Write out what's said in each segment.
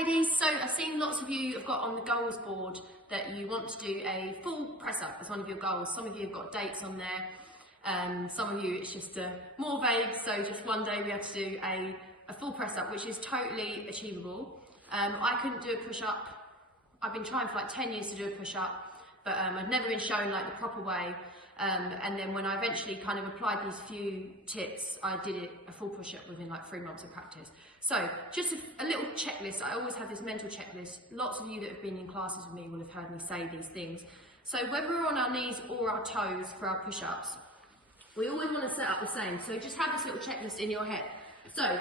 ladies, so I've seen lots of you have got on the goals board that you want to do a full press up as one of your goals. Some of you have got dates on there, some of you it's just more vague, so just one day we have to do a full press up, which is totally achievable. I couldn't do a push up. I've been trying for like 10 years to do a push up, but I've never been shown like the proper way. And then when I eventually kind of applied these few tips, I did a full push-up within like 3 months of practice. So just a little checklist. I always have this mental checklist. Lots of you that have been in classes with me will have heard me say these things. So whether we're on our knees or our toes for our push-ups, we always want to set up the same. So just have this little checklist in your head. So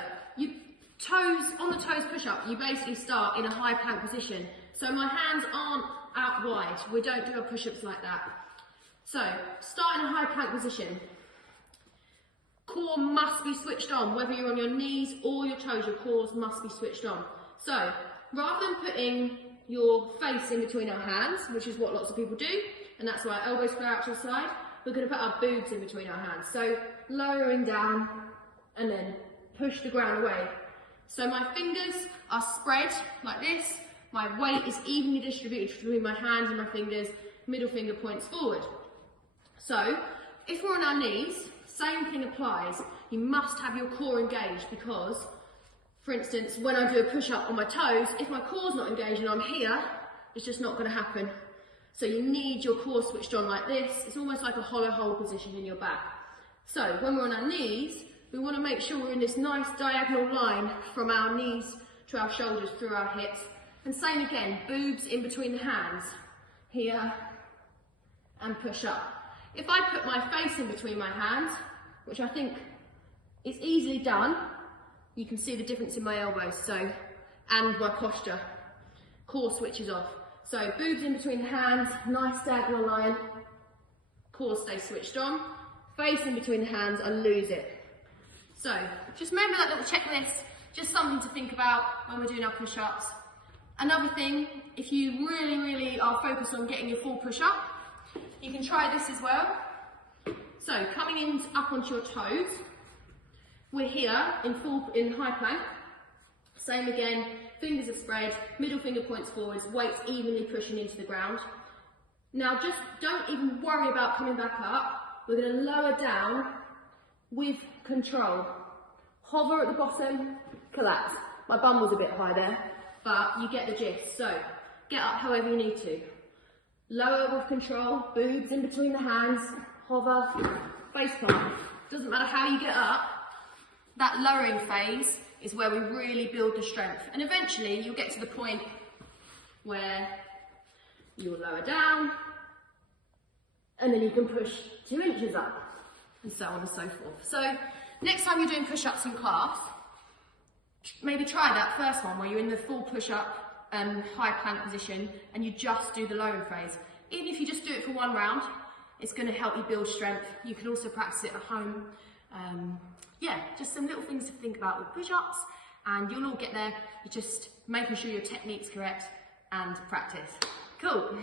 on the toes push-up, you basically start in a high plank position. So my hands aren't out wide. We don't do our push-ups like that. So, start in a high plank position. Core must be switched on, whether you're on your knees or your toes, your cores must be switched on. So, rather than putting your face in between our hands, which is what lots of people do, and that's why our elbows go out to the side, we're going to put our boobs in between our hands. So, lowering down and then push the ground away. So my fingers are spread like this, my weight is evenly distributed between my hands and my fingers, middle finger points forward. So, if we're on our knees, same thing applies. You must have your core engaged because, for instance, when I do a push-up on my toes, if my core's not engaged and I'm here, it's just not going to happen. So you need your core switched on like this. It's almost like a hollow hold position in your back. So, when we're on our knees, we want to make sure we're in this nice diagonal line from our knees to our shoulders through our hips. And same again, boobs in between the hands, here, and push up. If I put my face in between my hands, which I think is easily done, you can see the difference in my elbows, and my posture. Core switches off. So boobs in between the hands, nice diagonal line, core stays switched on, face in between the hands, I lose it. So just remember that little checklist, just something to think about when we're doing our push-ups. Another thing, if you really are focused on getting your full push-up, you can try this as well. So coming in up onto your toes, we're here in high plank. Same again, fingers are spread, middle finger points forwards, weights evenly pushing into the ground. Now just don't even worry about coming back up. We're going to lower down with control. Hover at the bottom, collapse. My bum was a bit high there, but you get the gist. So get up however you need to. Lower with control, boobs in between the hands, hover, face plant. Doesn't matter how you get up, that lowering phase is where we really build the strength. And eventually you'll get to the point where you'll lower down, and then you can push 2 inches up, and so on and so forth. So next time you're doing push-ups in class, maybe try that first one where you're in the full push-up high plank position and you just do the lowering phase. Even if you just do it for 1 round, it's going to help you build strength. You can also practice it at home. Yeah, just some little things to think about with push-ups, and you'll all get there. You're just making sure your technique's correct and practice. Cool.